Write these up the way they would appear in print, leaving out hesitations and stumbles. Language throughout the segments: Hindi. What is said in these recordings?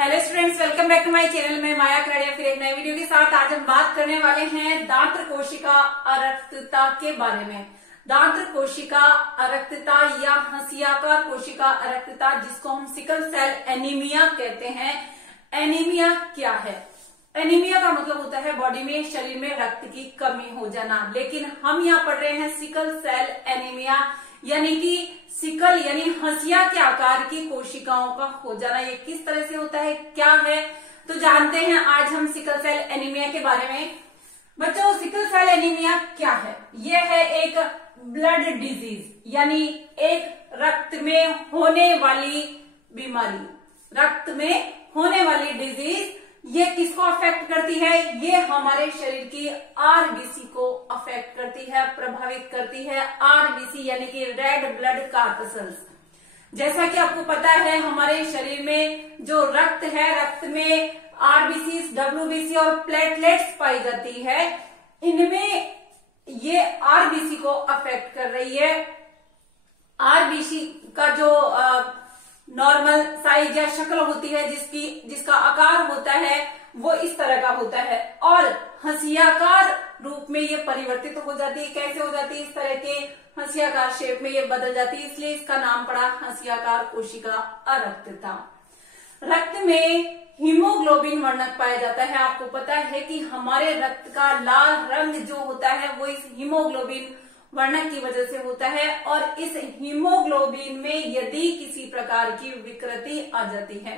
Hello students, welcome back to my channel. में माया खराड़िया फिर एक नए वीडियो के साथ आज हम बात करने वाले हैं दांत्र कोशिका अरक्तता के बारे में। दांत्र कोशिका अरक्तता या हंसियाकार कोशिका अरक्तता, जिसको हम सिकल सेल एनीमिया कहते हैं। एनीमिया क्या है? एनीमिया का मतलब होता है बॉडी में, शरीर में रक्त की कमी हो जाना, लेकिन हम यहाँ पढ़ रहे हैं सिकल सेल एनीमिया, यानी कि सिकल यानी हंसिया के आकार की कोशिकाओं का हो जाना। ये किस तरह से होता है, क्या है, तो जानते हैं आज हम सिकल सेल एनीमिया के बारे में। बच्चों, सिकल सेल एनीमिया क्या है? ये है एक ब्लड डिजीज, यानी एक रक्त में होने वाली बीमारी, रक्त में होने वाली डिजीज। ये किसको अफेक्ट करती है? ये हमारे शरीर की आरबीसी को अफेक्ट करती है, प्रभावित करती है। आरबीसी यानी कि रेड ब्लड कार्पसल्स। जैसा कि आपको पता है, हमारे शरीर में जो रक्त है, रक्त में आरबीसी, डब्ल्यूबीसी और प्लेटलेट्स पाई जाती है। इनमें ये आरबीसी को अफेक्ट कर रही है। आरबीसी का जो नॉर्मल साइज या शक्ल होती है, जिसका आकार होता है, वो इस तरह का होता है, और हंसियाकार रूप में ये परिवर्तित हो जाती है। कैसे हो जाती है? इस तरह के हंसियाकार शेप में ये बदल जाती है, इसलिए इसका नाम पड़ा हंसियाकार कोशिका अरक्तता। रक्त में हीमोग्लोबिन वर्णक पाया जाता है। आपको पता है कि हमारे रक्त का लाल रंग जो होता है वो इस हीमोग्लोबिन वर्णक की वजह से होता है, और इस हीमोग्लोबिन में यदि किसी प्रकार की विकृति आ जाती है,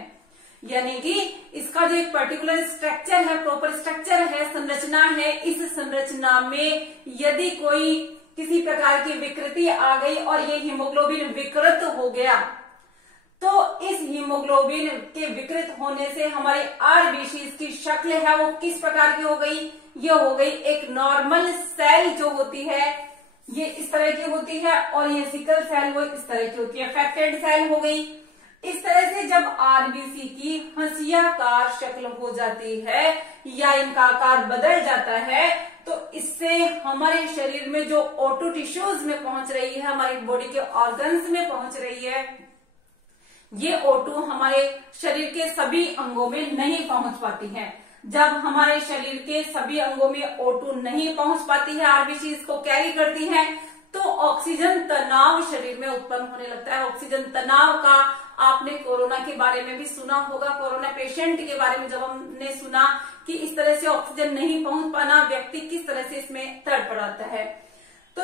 यानी कि इसका जो एक पर्टिकुलर स्ट्रक्चर है, प्रॉपर स्ट्रक्चर है, संरचना है, इस संरचना में यदि कोई किसी प्रकार की विकृति आ गई और ये हीमोग्लोबिन विकृत हो गया, तो इस हीमोग्लोबिन के विकृत होने से हमारी आरबीसी की शक्ल है वो किस प्रकार की हो गई? ये हो गई एक नॉर्मल सेल जो होती है, ये इस तरह की होती है, और ये सिकल सेल वो इस तरह की होती है, अफेक्टेड सेल हो गई। इस तरह से जब आरबीसी की हंसियाकार शक्ल हो जाती है या इनका आकार बदल जाता है, तो इससे हमारे शरीर में जो ऑटो टिश्यूज में पहुंच रही है, हमारी बॉडी के ऑर्गन्स में पहुंच रही है, ये ओटू हमारे शरीर के सभी अंगों में नहीं पहुंच पाती है। जब हमारे शरीर के सभी अंगों में ओटू नहीं पहुंच पाती है, आरबीसी इसको कैरी करती है, तो ऑक्सीजन तनाव शरीर में उत्पन्न होने लगता है। ऑक्सीजन तनाव का आपने कोरोना के बारे में भी सुना होगा। कोरोना पेशेंट के बारे में जब हमने सुना कि इस तरह से ऑक्सीजन नहीं पहुंच पाना, व्यक्ति किस तरह से इसमें तड़फड़ाता है, तो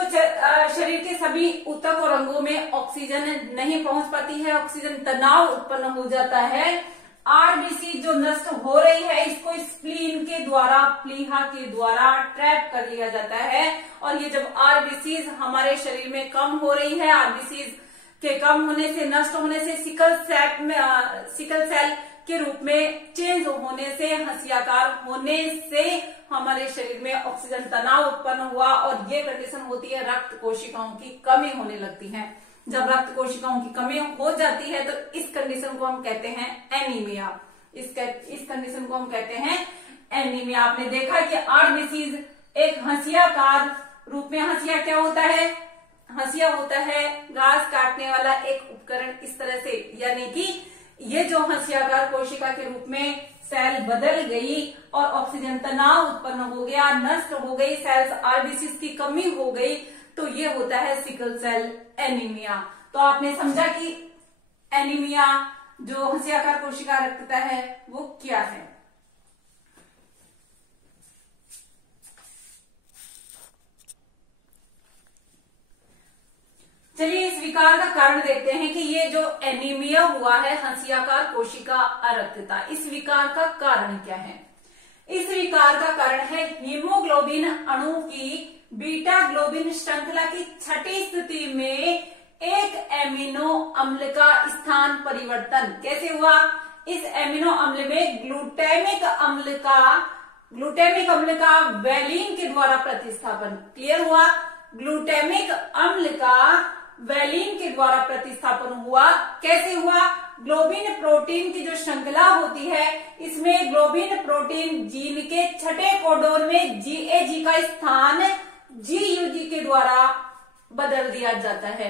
शरीर के सभी ऊतक और अंगों में ऑक्सीजन नहीं पहुंच पाती है, ऑक्सीजन तनाव उत्पन्न हो जाता है। आरबीसी जो नष्ट हो रही है, इसको स्प्लीन के द्वारा, प्लीहा के द्वारा ट्रैप कर लिया जाता है, और ये जब आरबीसीज हमारे शरीर में कम हो रही है, आरबीसीज के कम होने से, नष्ट होने से, सिकल सेल के रूप में चेंज होने से, हंसियाकार होने से हमारे शरीर में ऑक्सीजन तनाव उत्पन्न हुआ, और ये कंडीशन होती है रक्त कोशिकाओं की कमी होने लगती है। जब रक्त कोशिकाओं की कमी हो जाती है तो इस कंडीशन को हम कहते हैं एनीमिया। इस कंडीशन को हम कहते हैं एनीमिया। आपने देखा कि आरबीसीज एक हंसियाकार रूप में, हंसिया क्या होता है? हंसिया होता है घास काटने वाला एक उपकरण, इस तरह से, यानी कि ये जो हंसियाकार कोशिका के रूप में सेल बदल गई और ऑक्सीजन तनाव उत्पन्न हो गया, नष्ट हो गई, सेल्स आरबीसी की कमी हो गई, तो ये होता है सिकल सेल एनीमिया। तो आपने समझा कि एनीमिया जो हंसियाकार कोशिका अरक्तता है वो क्या है। चलिए इस विकार का कारण देखते हैं कि ये जो एनीमिया हुआ है, हंसियाकार कोशिका अरक्तता, इस विकार का कारण क्या है? इस विकार का कारण है हीमोग्लोबिन अणु की बीटा ग्लोबिन श्रृंखला की छठी स्थिति में एक एमिनो अम्ल का स्थान परिवर्तन। कैसे हुआ? इस एमिनो अम्ल में ग्लूटामिक अम्ल का वैलीन के द्वारा प्रतिस्थापन। क्लियर हुआ? ग्लूटामिक अम्ल का वैलीन के द्वारा प्रतिस्थापन हुआ। कैसे हुआ? ग्लोबिन प्रोटीन की जो श्रृंखला होती है, इसमें ग्लोबिन प्रोटीन जीन के छठे कोडोन में GAG का स्थान GUG के द्वारा बदल दिया जाता है।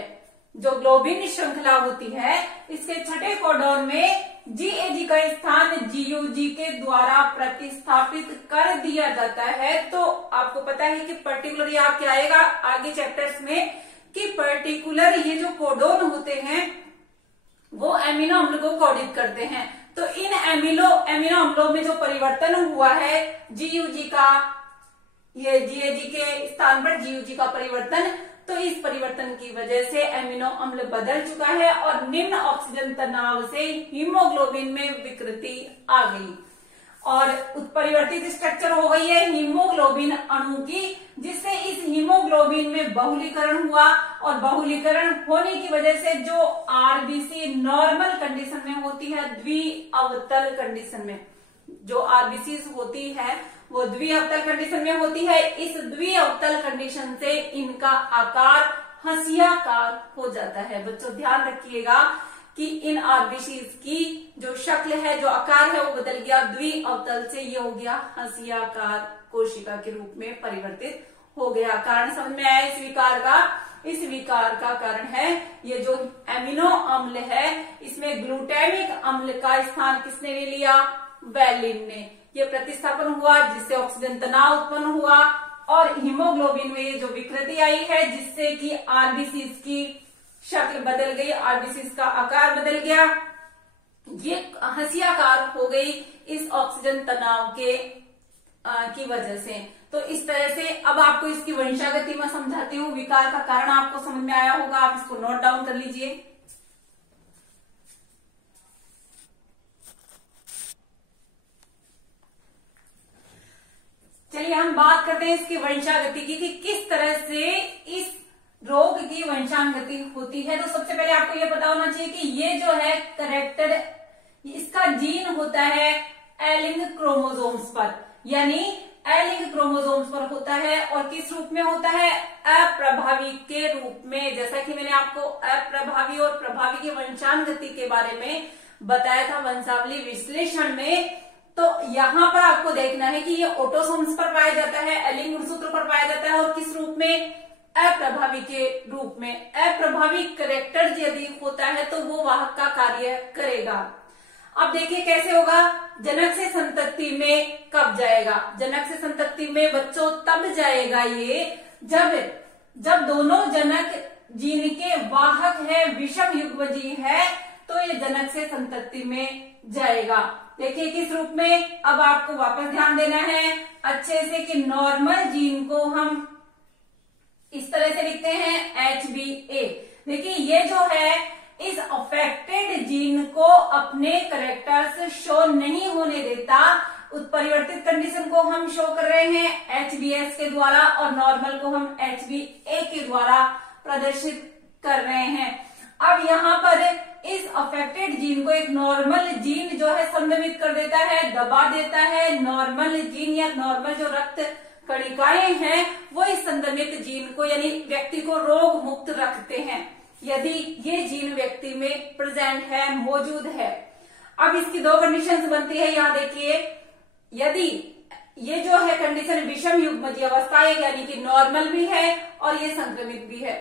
जो ग्लोबिन श्रृंखला होती है, इसके छठे कोडॉन में GAG का स्थान GUG के द्वारा प्रतिस्थापित कर दिया जाता है। तो आपको पता है कि पर्टिकुलर ये आपके आएगा आगे चैप्टर्स में कि पर्टिकुलर ये जो कोडॉन होते हैं वो एमिनो अम्ल को कोडित करते हैं। तो इन एमिनो अम्लों में जो परिवर्तन हुआ है GUG का, ये GAG के स्थान पर GUG का परिवर्तन, तो इस परिवर्तन की वजह से एमिनो अम्ल बदल चुका है और निम्न ऑक्सीजन तनाव से हीमोग्लोबिन में विकृति आ गई और उत्परिवर्तित स्ट्रक्चर हो गई है हीमोग्लोबिन अणु की, जिससे इस हीमोग्लोबिन में बहुलीकरण हुआ और बहुलीकरण होने की वजह से जो आरबीसी नॉर्मल कंडीशन में होती है द्विअवतल कंडीशन में, जो आरबीसी होती है वो द्विअवतल कंडीशन में होती है। इस द्विअवतल कंडीशन से इनका आकार हंसियाकार हो जाता है। बच्चों ध्यान रखिएगा कि इन आरबीसी की जो शक्ल है, जो आकार है वो बदल गया, द्विअवतल से ये हो गया हंसियाकार कोशिका के रूप में परिवर्तित हो गया। कारण समझ में आया इस विकार का? इस विकार का कारण है ये जो एमिनो अम्ल है, इसमें ग्लूटामिक अम्ल का स्थान किसने ले लिया? वैलिन ने। ये प्रतिस्थापन हुआ जिससे ऑक्सीजन तनाव उत्पन्न हुआ और हीमोग्लोबिन में ये जो विकृति आई है जिससे कि आरबीसी की शक्ल बदल गई, आरबीसी का आकार बदल गया, ये हंसियाकार हो गई इस ऑक्सीजन तनाव के की वजह से। तो इस तरह से अब आपको इसकी वंशागति में समझाती हूँ। विकार का कारण आपको समझ में आया होगा, आप इसको नोट डाउन कर लीजिए। चलिए हम बात करते हैं इसकी वंशागति की कि किस तरह से इस रोग की वंशागति होती है। तो सबसे पहले आपको यह पता होना चाहिए कि ये जो है कैरेक्टर, इसका जीन होता है एलिंग क्रोमोसोम्स पर, यानी एलिंग क्रोमोसोम्स पर होता है और किस रूप में होता है? अप्रभावी के रूप में। जैसा कि मैंने आपको अप्रभावी और प्रभावी की वंशागति के बारे में बताया था वंशावली विश्लेषण में, तो यहां पर आपको देखना है कि ये ऑटोसोम्स पर पाया जाता है, एलिंग गुणसूत्र पर पाया जाता है और किस रूप में? अप्रभावी के रूप में। अप्रभावी कैरेक्टर यदि होता है तो वो वाहक का कार्य करेगा। अब देखिए कैसे होगा? जनक से संतति में कब जाएगा? जनक से संतति में बच्चों तब जाएगा ये जब दोनों जनक जीन के वाहक है, विषम युग्मजीव है, तो ये जनक से संतति में जाएगा। देखिए किस रूप में? अब आपको वापस ध्यान देना है अच्छे से कि नॉर्मल जीन को हम इस तरह से लिखते हैं HBA। देखिए ये जो है इस अफेक्टेड जीन को अपने कैरेक्टर्स शो नहीं होने देता, उत्परिवर्तित कंडीशन को हम शो कर रहे हैं HBS के द्वारा और नॉर्मल को हम HBA के द्वारा प्रदर्शित कर रहे हैं। अब यहाँ पर इस अफेक्टेड जीन को एक नॉर्मल जीन जो है संक्रमित कर देता है, दबा देता है। नॉर्मल जीन या नॉर्मल जो रक्त कणिकाएं हैं वो इस संक्रमित जीन को यानी व्यक्ति को रोग मुक्त रखते हैं यदि ये जीन व्यक्ति में प्रेजेंट है, मौजूद है। अब इसकी दो कंडीशंस बनती है, यहाँ देखिए, यदि ये जो है कंडीशन विषम युग्मजीय अवस्था है यानी कि नॉर्मल भी है और ये संक्रमित भी है।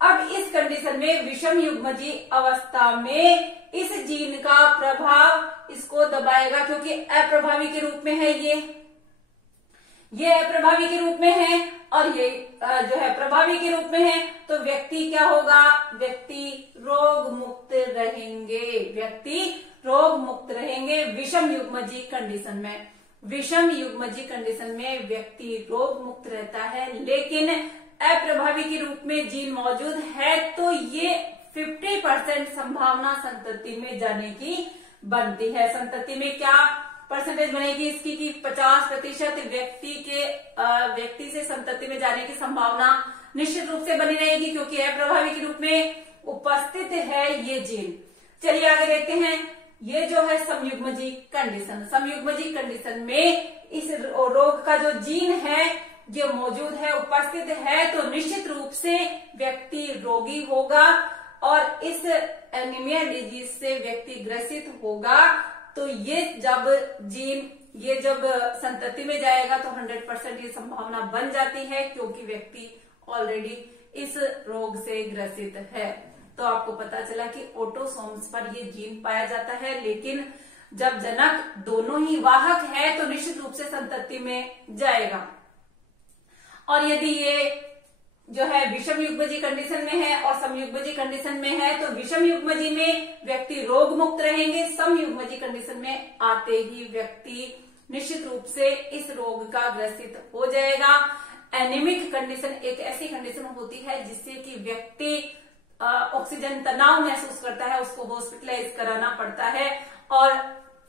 अब इस कंडीशन में विषम युग्मजीय अवस्था में इस जीन का प्रभाव इसको दबाएगा क्योंकि अप्रभावी के रूप में है, ये अप्रभावी के रूप में है और ये जो है प्रभावी के रूप में है। तो व्यक्ति क्या होगा? व्यक्ति रोग मुक्त रहेंगे, व्यक्ति रोग मुक्त रहेंगे विषम युग्मजीय कंडीशन में। विषम युग्मजीय कंडीशन में व्यक्ति रोग मुक्त रहता है, लेकिन अप्रभावी के रूप में जीन मौजूद है तो ये 50% संभावना संतति में जाने की बनती है। संतति में क्या परसेंटेज बनेगी इसकी कि 50% व्यक्ति से संतति में जाने की संभावना निश्चित रूप से बनी रहेगी क्योंकि अप्रभावी के रूप में उपस्थित है ये जीन। चलिए आगे देखते हैं, ये जो है समयुग्मजीय कंडीशन। समयुग्मजीय कंडीशन में इस रोग का जो जीन है ये मौजूद है, उपस्थित है, तो निश्चित रूप से व्यक्ति रोगी होगा और इस एनीमिया डिजीज से व्यक्ति ग्रसित होगा। तो ये जब संतति में जाएगा तो 100% ये संभावना बन जाती है क्योंकि व्यक्ति ऑलरेडी इस रोग से ग्रसित है। तो आपको पता चला कि ऑटोसोम्स पर ये जीन पाया जाता है, लेकिन जब जनक दोनों ही वाहक है तो निश्चित रूप से संतति में जाएगा। और यदि ये जो है विषम युग्मजी कंडीशन में है और समयुग्मजी कंडीशन में है तो विषम युग्मजी में व्यक्ति रोग मुक्त रहेंगे, समयुग्मजी कंडीशन में आते ही व्यक्ति निश्चित रूप से इस रोग का ग्रसित हो जाएगा। एनीमिक कंडीशन एक ऐसी कंडीशन होती है जिससे कि व्यक्ति ऑक्सीजन तनाव महसूस करता है, उसको हॉस्पिटलाइज कराना पड़ता है, और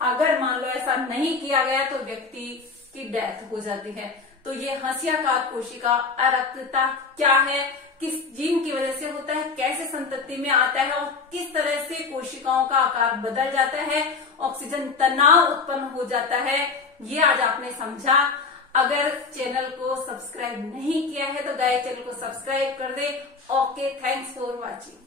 अगर मान लो ऐसा नहीं किया गया तो व्यक्ति की डेथ हो जाती है। तो ये हंसियाकार कोशिका अरक्तता क्या है, किस जीन की वजह से होता है, कैसे संतति में आता है और किस तरह से कोशिकाओं का आकार बदल जाता है, ऑक्सीजन तनाव उत्पन्न हो जाता है, ये आज आपने समझा। अगर चैनल को सब्सक्राइब नहीं किया है तो गाइस चैनल को सब्सक्राइब कर दे। Okay, thanks for watching.